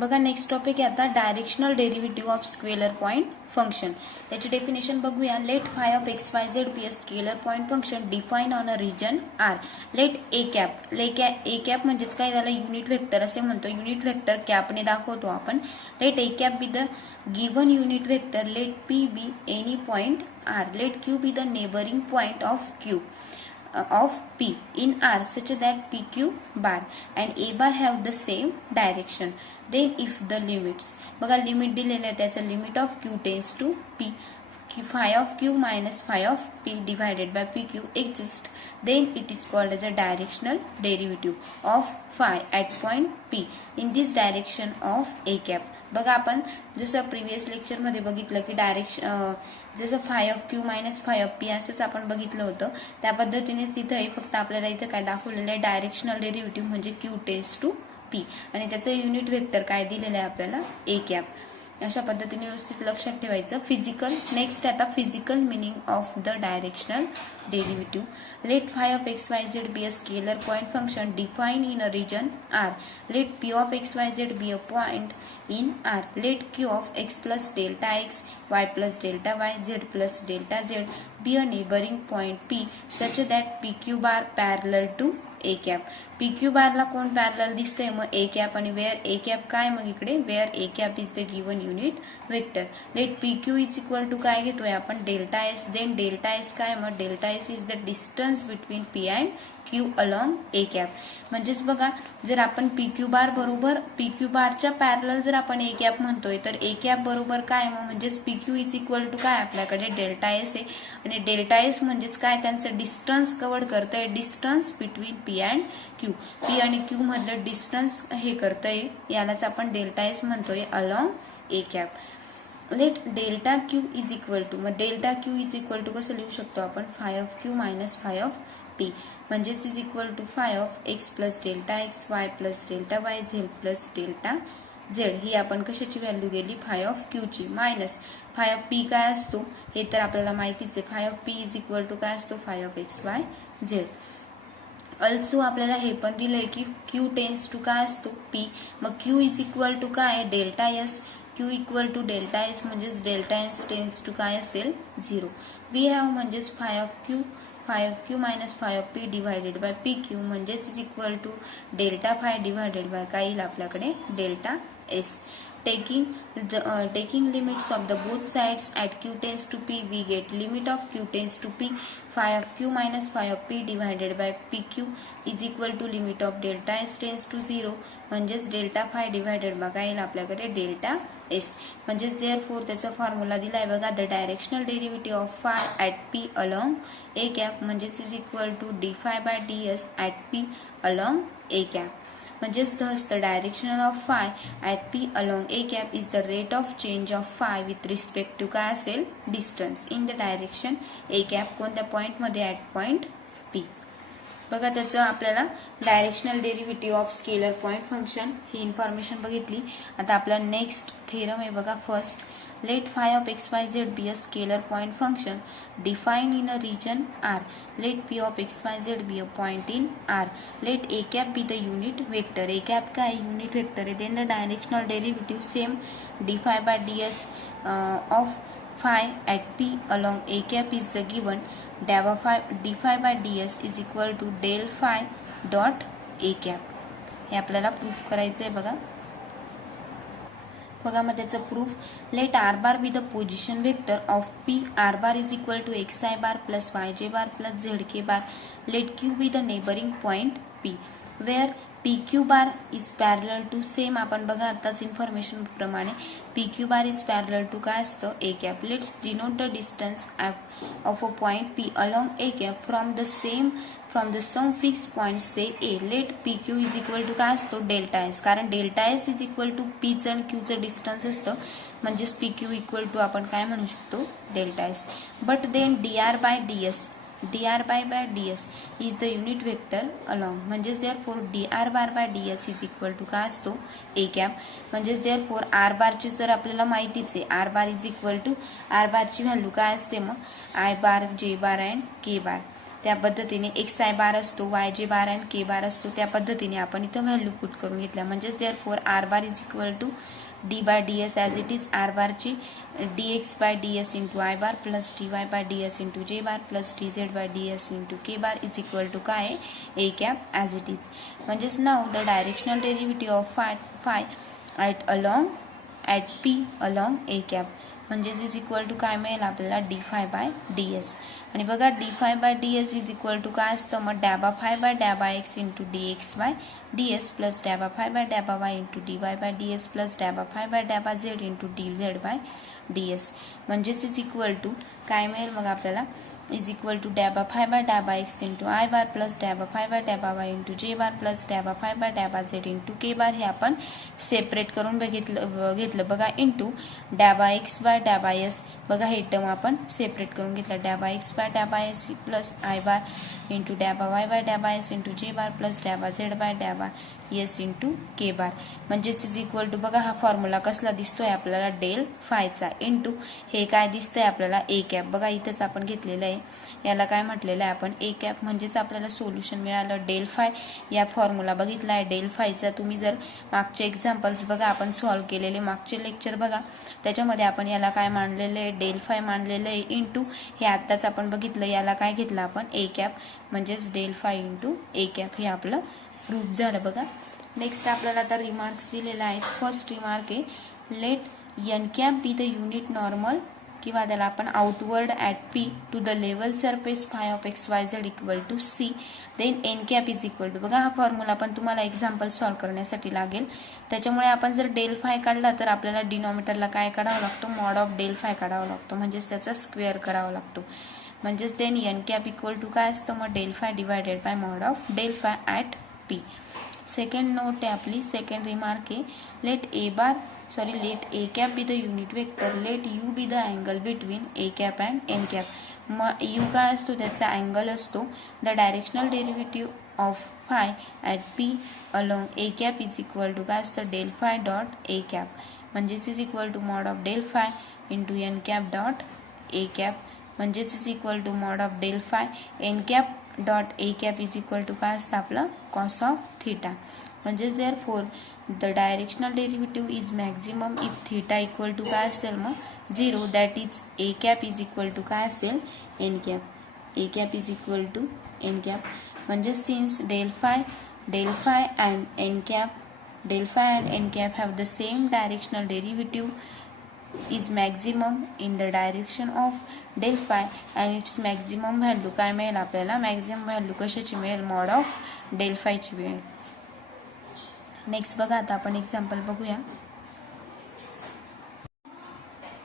बघा next topic आहे आता directional derivative of scalar point function. याची डेफिनेशन बघूया. Let phi of x Y Z be a scalar point function define on a region R. Let A cap. A cap म्हणजेच काय झालं, unit vector असे म्हणतो. Unit vector कॅपने दाखवतो आपण. Let A cap be the given unit vector. Let P be any point R. Let Q be the neighbouring point of Q of P in R such that PQ bar and A bar have the same direction. Then if the limits, बघा limit दिलेलं आहे, त्याचं limit of Q tends to P, phi of Q minus phi of P divided by PQ exist, then it is called as a directional derivative of phi at point P in this direction of A cap. बघा आपण जसं previous lecture मध्ये बघितलं की direction जसं five of Q minus phi of P असंच आपण बघितलं होतं. त्या पद्धतीनेच इथं फक्त आपल्याला इथं काय दाखवलेलं आहे, डायरेक्शनल डेरिव्हेटिव्ह म्हणजे क्यू टेन्स टू पी आणि त्याचं युनिट व्हेक्टर काय दिलेलं आहे आपल्याला, ए कॅप. अशा पद्धतीने व्यवस्थित लक्षात ठेवायचं. फिजिकल नेक्स्ट आता physical meaning of the directional derivative. Let phi of x Y Z be a scalar point function define in a region R. Let P of x Y Z be a point in R. Let Q of x plus delta x, y plus delta y, z plus delta z be a neighboring point P such that PQ bar parallel to A cap. PQ bar ला कोण parallel दिसतंय, मग A cap आणि where A cap काय, मग इकडे where A cap is the given unit vector. Let PQ is equal to काय घेतोय आपण, delta s. Then delta s काय, मग delta s is the distance between P and Q along A cap. म्हणजेच बघा जर आपण PQ बार बरोबर PQ बारच्या पॅरलल जर आपण A cap म्हणतोय तर A cap बरोबर काय, मग म्हणजेच PQ इज इक्वल टू काय आपल्याकडे डेल्टा एस आहे आणि डेल्टा एस म्हणजेच काय, त्यांचं डिस्टन्स कव्हर करतंय, distance between P and Q. P आणि Q मधलं डिस्टन्स हे करतंय, यालाच आपण डेल्टा एस म्हणतोय along A cap. Let delta Q is equal to, मग delta Q is equal to कसं लिहू शकतो आपण, phi of Q minus phi of P म्हणजेच is equal to phi of x plus delta x, y plus delta y, z plus delta z. ही आपण कशाची value गेली, फाय ऑफ क्यू ची, मायनस फाय ऑफ पी काय असतो हे तर आपल्याला माहितीच आहे. Phi of P is equal to काय असतो, phi of x Y Z. Also आपल्याला हे पण दिलंय की क्यू टेन्स टू काय असतो, पी. मग क्यू इज इक्वल टू काय, delta s. Q equal to delta s म्हणजेच डेल्टा एस टेन्स टू काय असेल, 0. वी हॅव म्हणजेच phi of Q minus phi of P divided by P Q म्हणजेच is equal to delta phi divided by काय येईल आपल्याकडे, delta s. Taking limits of the both sides at q tends to p, we get limit of q tends to p, phi of q minus phi of p divided by pq is equal to limit of delta s tends to 0 म्हणजेच delta phi divided by काय येईल आपल्याकडे, delta s. म्हणजेच therefore त्याचा formula दिलाय बघा, the directional derivative of phi at P along a cap म्हणजेच is equal to d phi by D s at P along a cap. म्हणजेच thus the direction of phi at P along A cap is the rate of change of phi with respect to काय असेल, distance in the direction A cap कोणत्या point मध्ये, at point P. बघा त्याचं आपल्याला directional derivative of scalar point function ही information बघितली. आता आपला नेक्स्ट थेरम आहे बघा. First, let phi of x Y Z be a scalar point function define in a region R. Let P of x Y Z be a point in R. Let A cap be the unit vector. A cap काय, unit vector आहे. Then the directional derivative same D phi by D S of phi at P along A cap is the given d phi by ds is equal to del phi dot A cap. हे आपल्याला proof करायचं आहे बघा. बघा मग त्याचं proof. Let r bar be the position vector of P. R bar is equal to x i bar plus y j bar plus z k bar. Let Q be the neighbouring point P where P Q bar is parallel to, same आपण बघा आताच information प्रमाणे P Q bar is parallel to काय असतं, a cap. Let's denote the distance of a point P along a cap from the some fix point say A. Let P Q is equal to काय असतो, delta s. कारण delta s is equal to पीचं आणि क्यूचं distance असतं म्हणजेच P Q equal to आपण काय म्हणू शकतो, delta S. But then D R by D S ds is the unit vector along म्हणजेच therefore dr bar by ds is equal to काय असतो, a cap. म्हणजेच therefore r bar ची जर आपल्याला माहितीच आहे, r bar is equal to r bar ची व्हॅल्यू काय असते, मग i bar j bar and k bar. त्या पद्धतीने एक्स आय बार असतो, वाय जे बार आणि के बार असतो, त्या पद्धतीने आपण इथं व्हॅल्यू पुट करून घेतल्या. म्हणजेच therefore r bar is equal to d by D s as it is r बारची d x by D s into I bar plus d y by D s into j bar plus d z by D s into K bar is equal to काय आहे a cap as it is. म्हणजेच now the directional derivative of phi at P along a cap म्हणजेच is equal to काय मिळेल आपल्याला d phi by D s. आणि बघा d phi by D s is equal to काय असतं मग डॅबा फाय बाय डॅबा x into d x by D s plus डॅबा फाय बाय डॅबा y into d y by D s plus डॅबा फाय बाय डॅबा z into d z by D s. म्हणजेच इज इक्वल टू काय मिळेल मग आपल्याला इज इक्वल टू डॅबा फाय बाय डॅबा x into I bar plus डॅबा फाय बाय डॅबा y into j bar plus डॅबा फाय बाय डॅबा झेड इंटू के बार हे आपण सेपरेट करून घेतलं बघा इंटू डॅबा एक्स बाय डॅबा एस. बघा हे टर्म आपण सेपरेट करून घेतलं डॅबा एक्स बाय डॅबा s plus i bar into डॅबा वाय बाय डॅबा s into j bar plus डॅबा झेड बाय डॅबा एस इंटू के बार. म्हणजेच इज इक्वल टू बघा हा फॉर्म्युला कसला दिसतोय आपल्याला डेल फायचा इंटू हे काय दिसतंय आपल्याला ए कॅप. बघा इथंच आपण घेतलेलं आहे, याला काय म्हटलेलं आहे आपण ए कॅप. म्हणजेच आपल्याला सोल्युशन मिळालं डेल फाय. या फॉर्म्युला बघितला आहे डेल फायचा. तुम्ही जर मागचे एक्झाम्पल्स बघा आपण सॉल्व्ह केलेले मागचे लेक्चर बघा, त्याच्यामध्ये आपण याला काय मानलेलं आहे डेल फाय मानलेलं आहे इंटू हे आत्ताच आपण बघितलं याला काय घेतलं आपण ए कॅप. म्हणजेच del phi into A cap हे आपलं प्रूफ झालं बघा. नेक्स्ट आपल्याला आता रिमार्क्स दिलेला आहे. फर्स्ट रिमार्क आहे let N cap be the unit normal किंवा त्याला आपण outward at P to the level surface phi of x Y Z equal to C then N cap is equal to. बघा हा formula पण तुम्हाला example solve करण्यासाठी लागेल. त्याच्यामुळे आपण जर डेल फाय काढला तर आपल्याला डिनॉमिनेटरला काय काढावं लागतो मॉड ऑफ डेल फाय काढावा लागतो. म्हणजेच त्याचा स्क्वेअर करावा लागतो. म्हणजेच then N cap equal to काय असतं मग del phi divided by mod of del phi at P. Second note आहे आपली. सेकंड रिमार्क आहे let a cap be the unit vector, let u be the angle between a cap and n cap. मग u काय असतो त्याचा angle असतो. The directional derivative of phi at P along a cap is equal to काय असतं del phi dot a cap. म्हणजेच is equal to mod of del phi into n cap dot a cap. म्हणजेच is equal to mod of del phi n cap dot a cap is equal to काय असतं आपलं cos of theta. म्हणजेच therefore the directional derivative is maximum if theta equal to काय असेल मग 0 that is a cap is equal to काय असेल n cap. A cap is equal to n cap. म्हणजे since del phi and n cap have the same directional derivative is maximum in the direction of del phi and its maximum value काय मिळेल आपल्याला maximum value कशाची मिळेल mod of del फायची मिळेल. Next बघा आता आपण एक्झाम्पल बघूया.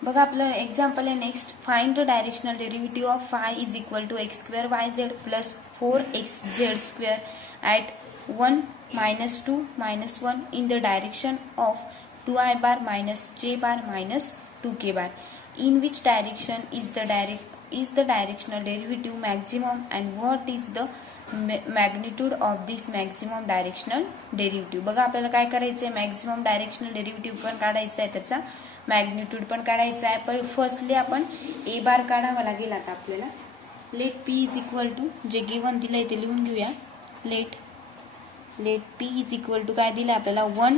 बघा आपलं एक्झाम्पल आहे next. Find the directional derivative of phi is equal to x square y z plus 4xz square at 1 - 2 - 1 in the direction of 2i bar minus जे bar minus 2k bar. In which direction is the directional derivative maximum and what is the magnitude of this maximum directional derivative. बघा आपल्याला काय करायचं आहे maximum directional derivative पण काढायचा आहे, त्याचा मॅग्निट्यूड पण काढायचा आहे. पण फर्स्टली आपण ए बार काढावा लागेल. आता आपल्याला let P is equal to जे गिवन दिलंय ते लिहून घेऊया. Let P is equal to काय दिलं आपल्याला 1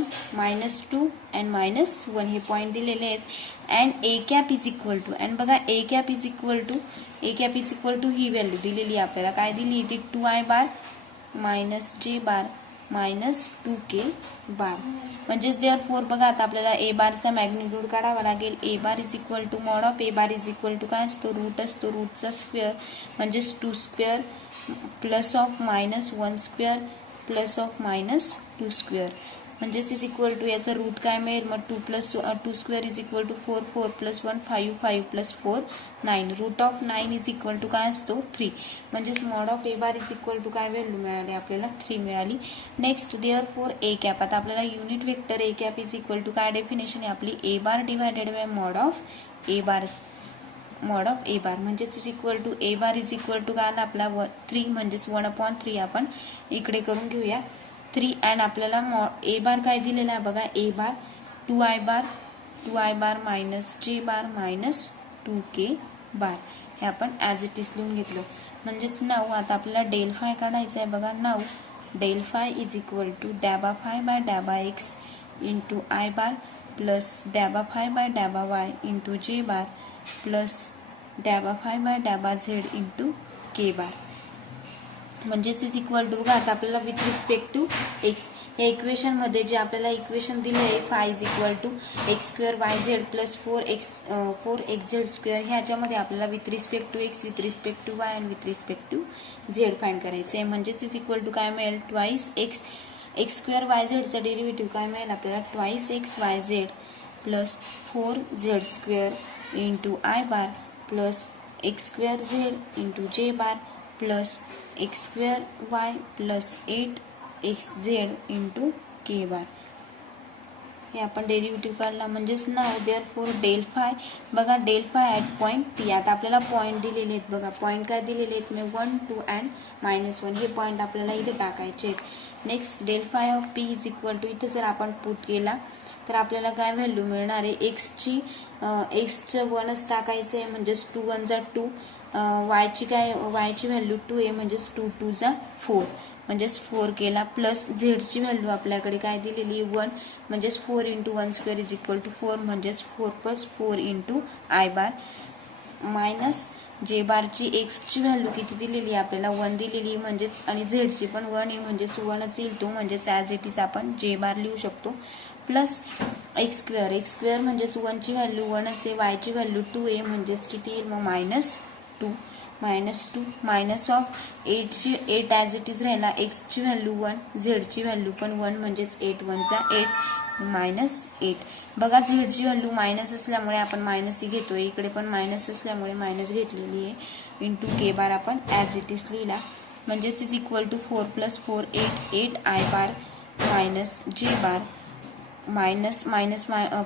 - 2 अँड -1 हे पॉईंट दिलेले आहेत. And a cap is equal to and बघा a cap is equal to ही व्हॅल्यू दिलेली आपल्याला काय दिली ती 2i बार मायनस जे बार मायनस 2k बार. म्हणजेच देअरफॉर बघा आता आपल्याला ए बारचा मॅग्निट्यूड काढावा लागेल. A bar is equal to mod of A bar is equal to काय असतो रूट असतो. रूटचा स्क्वेअर म्हणजेच 2 square plus of -1 square plus of -2 square. म्हणजेच इज इक्वल टू याचा रूट काय मिळेल मग 2 + 2 square is equal to 4 4 + 1 5 5 + 4 9. Root of 9 is equal to काय असतो 3. म्हणजेच mod of A bar is equal to काय व्हॅल्यू मिळाली आपल्याला 3 मिळाली. Next therefore A cap. आता आपल्याला unit vector A cap is equal to काय डेफिनेशन आहे आपली A bar divided by mod of A bar. म्हणजेच is equal to A bar is equal to काय आला आपला 3 म्हणजेच 1/3 आपण इकडे करून घेऊया 3. अँड आपल्याला ए बार काय दिलेला आहे बघा ए बार 2i बार मायनस जे बार मायनस 2k बार हे आपण ॲज इट इज लिहून घेतलं. म्हणजेच नाव आता आपल्याला डेल फाय काढायचं आहे बघा. Now del phi is equal to डॅबा फाय बाय डॅबा x into I bar plus डॅबा फाय बाय डॅबा y into j bar plus डॅबा फाय बाय डॅबा झेड इंटू के बार. म्हणजेच इज इक्वल टू बघा आता आपल्याला विथ रिस्पेक्ट टू एक्स या इक्वेशनमध्ये जे आपल्याला इक्वेशन दिलं आहे phi is equal to x square y z plus 4x z square ह्याच्यामध्ये आपल्याला with respect to x with respect to y and with respect to z find करायचं आहे. म्हणजेच इज इक्वल टू काय मिळेल ट्वाईस एक्स स्क्वेअर वाय झेडचा derivative काय मिळेल आपल्याला twice x Y z plus 4z square into I bar plus x square z into j bar plus x square Y plus 8xz into K bar. हे आपण derivative काढला. म्हणजेच नाव therefore del phi बघा del phi at point P. आता आपल्याला point दिलेले आहेत बघा. पॉईंट काय दिलेले आहेत मी 1 2 अँड -1 हे पॉईंट आपल्याला इथे टाकायचे आहेत. Next del phi of P is equal to इथे जर आपण पुट केला तर आपल्याला काय व्हॅल्यू मिळणार आहे एक्सचं 1च टाकायचं आहे म्हणजेच 2 1 जा 2 वायची व्हॅल्यू 2 आहे म्हणजेच 2 2 जा 4 म्हणजेच 4 केला प्लस झेडची व्हॅल्यू आपल्याकडे काय दिलेली 1 म्हणजेच 4 into 1 square is equal to 4 म्हणजेच 4 plus 4 into I bar minus J बारची एक्सची व्हॅल्यू किती दिलेली आपल्याला 1 दिलेली म्हणजेच आणि झेडची पण 1 आहे म्हणजेच 1च येईल तो म्हणजेच ॲज इट इज आपण जे बार लिहू शकतो प्लस एक्स स्क्वेअर म्हणजेच 1ची व्हॅल्यू 1च आहे वायची व्हॅल्यू 2 आहे म्हणजेच किती येईल मग -2 minus of 8 as it is राहिला एक्सची व्हॅल्यू 1 झेडची व्हॅल्यू पण 1 म्हणजेच 8 1 जा 8 -8 बघा झेडची व्हॅल्यू मायनस असल्यामुळे आपण मायनस ही घेतोय इकडे पण मायनस असल्यामुळे मायनस घेतलेली आहे इंटू के बार आपण ॲज इट इज लिहिला. म्हणजेच is equal to 4 + 4 8 I bar minus जे बार मायनस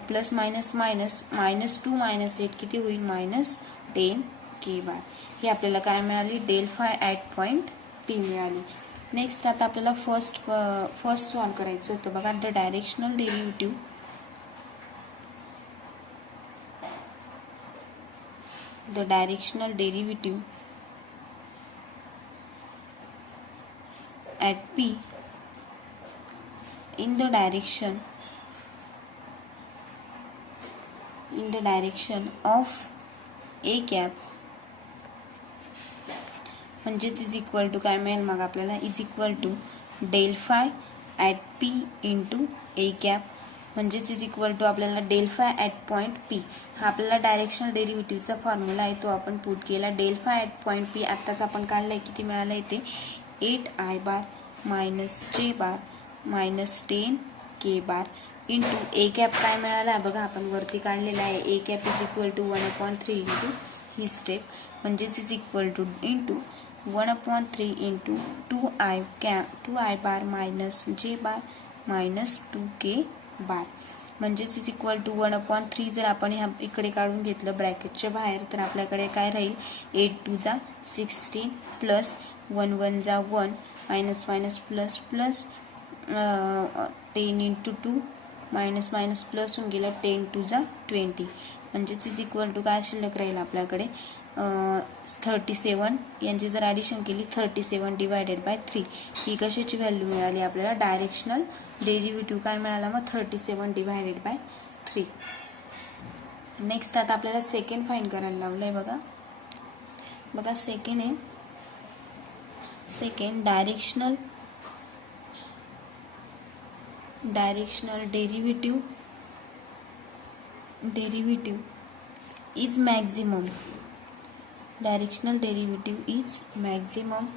प्लस मायनस -2 -8 किती होईल -10 के बार. ही आपल्याला काय मिळाली del phi at point P मिळाली. नेक्स्ट आता आपल्याला फर्स्ट सॉल्व करायचं होतं बघा. The directional derivative at P in the direction of a cap म्हणजेच इज इक्वल टू काय मिळेल मग आपल्याला is equal to del phi at P into A cap म्हणजेच इज इक्वल टू आपल्याला del phi at point P हा आपल्याला directional डेरिव्हेटिव्हचा formula आहे तो आपण पुट केला. Del phi at point P आत्ताच आपण काढला आहे किती मिळालं इथे 8 आय बार मायनस जे बार -10 के बार इंटू ए कॅप काय मिळाला बघा आपण वरती काढलेला आहे a cap is equal to 1/3 into ही स्टेप म्हणजेच is equal to into 1/3 into 2 i bar minus जे बार -2 के बार म्हणजेच इज इक्वल टू 1/3 जर आपण ह्या इकडे काढून घेतलं ब्रॅकेटच्या बाहेर तर आपल्याकडे काय राहील 8 2 जा 16 प्लस 1 1 जा 1 minus plus 10 into 2 minus plus होऊन गेलं 10 2 जा 20 म्हणजेच इज इक्वल टू काय शिल्लक राहील आपल्याकडे 37 यांची जर ॲडिशन केली 37 डिवायडेड बाय 3 ही कशाची व्हॅल्यू मिळाली आपल्याला डायरेक्शनल डेरिव्हेटिव्ह काय मिळाला मग 37 डिवायडेड बाय 3. नेक्स्ट आता आपल्याला सेकंड फाइंड करायला लावलं आहे बघा सेकंड आहे directional derivative is maximum. Directional derivative is maximum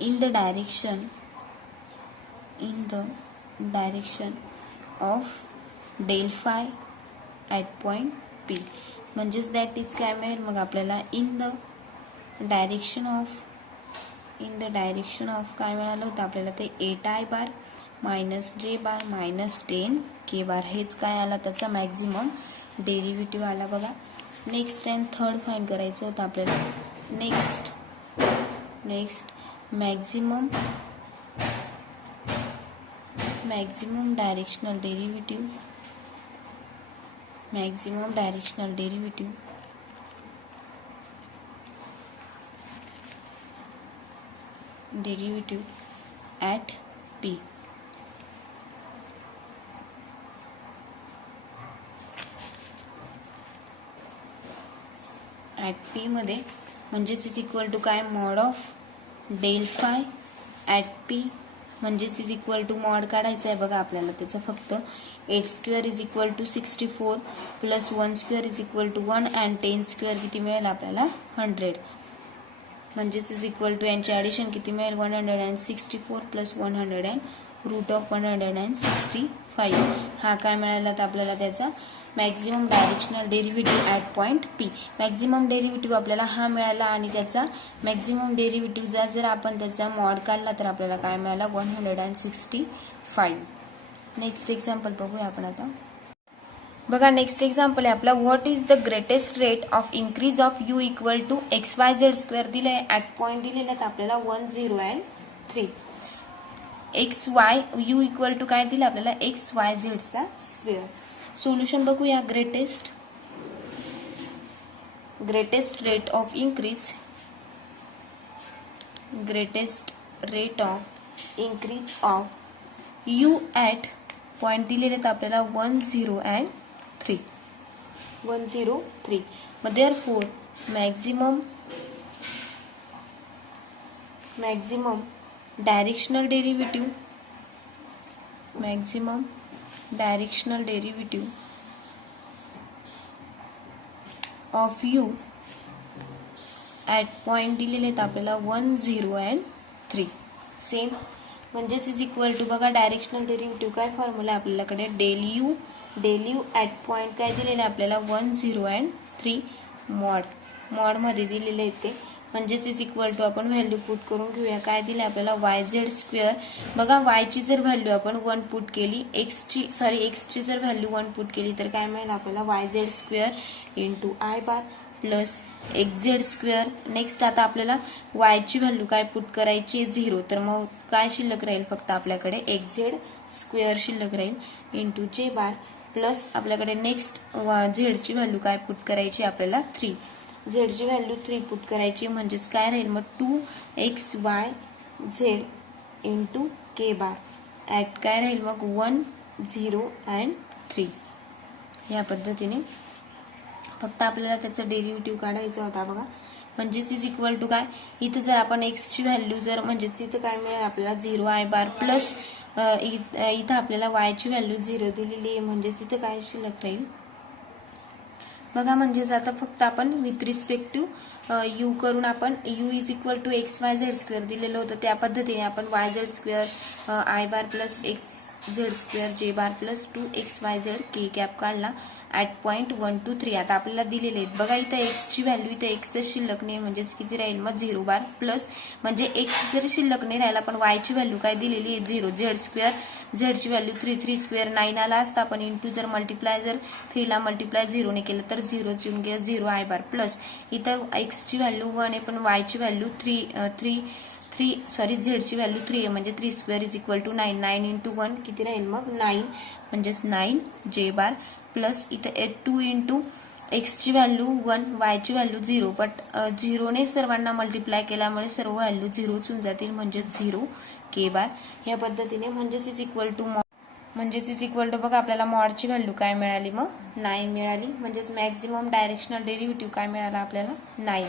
in the direction of del phi at point P. म्हणजेच दॅट इज काय मिळेल मग आपल्याला इन द डायरेक्शन ऑफ काय मिळालं होतं आपल्याला ते 8 आय बार मायनस जे बार -10 के बार हेच काय आला त्याचा मॅक्झिमम डेरिव्हेटिव्ह आला बघा. नेक्स्ट अँड थर्ड फाइंड करायचं होतं आपल्याला. Next maximum directional derivative derivative at P. At P मध्ये म्हणजेच इज इक्वल टू काय, mod of del phi at P म्हणजेच इज इक्वल टू मॉड काढायचं आहे बघा आपल्याला त्याचं फक्त 8 square is equal to 64 plus 1 square is equal to 1 and 10 square किती मिळेल आपल्याला 100. म्हणजेच इज इक्वल टू यांचे ॲडिशन किती मिळेल 164 प्लस 100 अँड रूट ऑफ 165. हा काय मिळाला तर आपल्याला त्याचा maximum directional derivative at point P. Maximum derivative आपल्याला हा मिळाला आणि त्याचा मॅक्झिमम डेरिव्हेटिव्हचा जर आपण त्याचा मॉड काढला तर आपल्याला काय मिळाला 165. नेक्स्ट एक्झाम्पल बघूया आपण आता. बघा नेक्स्ट एक्झाम्पल आहे आपला, what is the greatest rate of increase of U equal to XYZ square दिले आहे. ॲट पॉईंट दिलेले आहेत आपल्याला 1, 0 अँड 3. यू इक्वल टू काय दिलं आपल्याला XYZ चा स्क्वेअर. सोल्युशन बघूया. Greatest rate of increase of you at point दिलेले आहेत आपल्याला 1, 0 अँड 3. 1, 0, 3. मग therefore maximum directional derivative of you at point दिलेले आहेत आपल्याला 1, 0 अँड 3. सेम म्हणजेच इज इक्वल टू बघा डायरेक्शनल डेरिव्हेटिव्ह काय फॉर्म्युला आहे आपल्याकडे, डेल यू ॲट पॉईंट काय दिलेले आहे आपल्याला 1, 0 अँड 3 मॉडमध्ये दिलेले आहेत ते. म्हणजेच इज इक्वल टू आपण व्हॅल्यू पुट करून घेऊया. काय दिले आपल्याला YZ स्क्वेअर. बघा वायची जर व्हॅल्यू आपण 1 पुट केली, एक्सची जर व्हॅल्यू 1 पुट केली तर काय मिळेल आपल्याला YZ square into I bar plus XZ square. Next आता आपल्याला वायची व्हॅल्यू काय पुट करायची 0, तर मग काय शिल्लक राहील फक्त आपल्याकडे XZ स्क्वेअर शिल्लक राहील इंटू जे बार प्लस आपल्याकडे नेक्स्ट झेडची व्हॅल्यू काय पुट करायची आपल्याला 3. झेडची व्हॅल्यू 3 पुट करायची म्हणजेच काय राहील मग 2XYZ into K bar at काय राहील मग 1, 0 अँड 3. या पद्धतीने फक्त आपल्याला त्याचा डेरिव्हेटिव्ह काढायचा होता बघा. म्हणजेच इज इक्वल टू काय, इथं जर आपण एक्सची व्हॅल्यू जर म्हणजेच इथं काय मिळेल आपल्याला 0 आय बार प्लस इथं आपल्याला वायची व्हॅल्यू 0 दिलेली आहे म्हणजेच इथं काय शिल्लक राहील बघा. म्हणजेच आता फक्त आपण विथ रिस्पेक्ट टू यू करून आपण U is equal to XYZ square दिलेलं होतं त्या पद्धतीने आपण YZ square I bar plus XZ square J bar plus 2XYZ K cap काढला ॲट पॉईंट 1, 2, 3. आता आपल्याला दिलेले आहेत बघा. इथं एक्सची व्हॅल्यू इथं एक्सच शिल्लक नाही म्हणजेच किती राहील मग 0 बार प्लस म्हणजे एक्स जरी शिल्लक नाही राहिला पण वायची व्हॅल्यू काय दिलेली आहे 0. झेड स्क्वेअर झेडची व्हॅल्यू 3 स्क्वेअर 9 आला असता आपण इंटू जर 3 ला मल्टिप्लाय 0 ने केलं तर 0 येऊन गेलं 0 आय बार प्लस इथं एक्सची व्हॅल्यू 1 आहे पण वायची व्हॅल्यू 3 झेडची व्हॅल्यू 3 आहे म्हणजे 3 square is equal to 9. 9 into 1 किती राहील मग 9 म्हणजेच 9 जे बार प्लस इथं 2 इंटू एक्सची व्हॅल्यू 1 वायची व्हॅल्यू 0 बट 0 ने सर्वांना मल्टिप्लाय केल्यामुळे सर्व व्हॅल्यू 0 होऊन जातील म्हणजे 0 के बार. या पद्धतीने म्हणजेच इज इक्वल टू बघा आपल्याला मॉडची व्हॅल्यू काय मिळाली मग 9 मिळाली. म्हणजेच मॅक्झिमम डायरेक्शनल डेरिव्हेटिव्ह काय मिळाला आपल्याला 9.